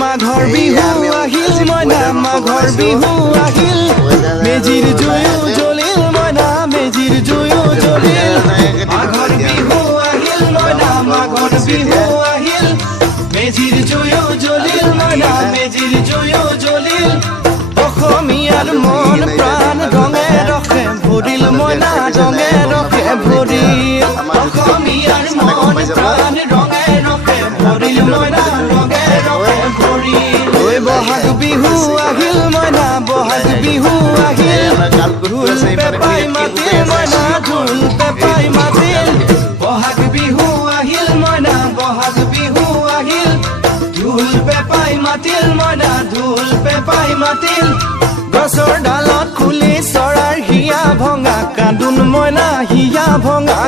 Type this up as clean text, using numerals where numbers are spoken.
মাঘৰ বিহু আহিল মইনা মাঘৰ বিহু আহিল মেজিৰ জুয়ো জ্বলিল মইনা মেজিৰ জুয়ো জ্বলিল মাঘৰ বিহু আহিল মইনা মাঘৰ বিহু আহিল মেজিৰ জুয়ো জ্বলিল মইনা মেজিৰ জুয়ো জ্বলিল অসমীয়াৰ মন প্ৰাণ ৰঙে ৰখে ভৰিল মইনা ৰঙে ৰখে ভৰিল অসমীয়াৰ মন প্ৰাণ ৰঙে ৰখে ভৰিল মইনা ৰঙে ৰখে ভৰিল ঐ বহাগ বিহু আহিল মইনা বহাগ বিহু আহিল ঢোল পেপাই মাতিল মইনা ঢোল পেপাই মাতিল বহাগ বিহু আহিল মইনা বহাগ বিহু আহিল ঢোল পেপাই মাতিল মইনা ঢোল পেপাই মাতিল গছৰ ডালত খুলি চৰাৰ হিয়া ভঙা কান্দোন মইনা হিয়া ভঙা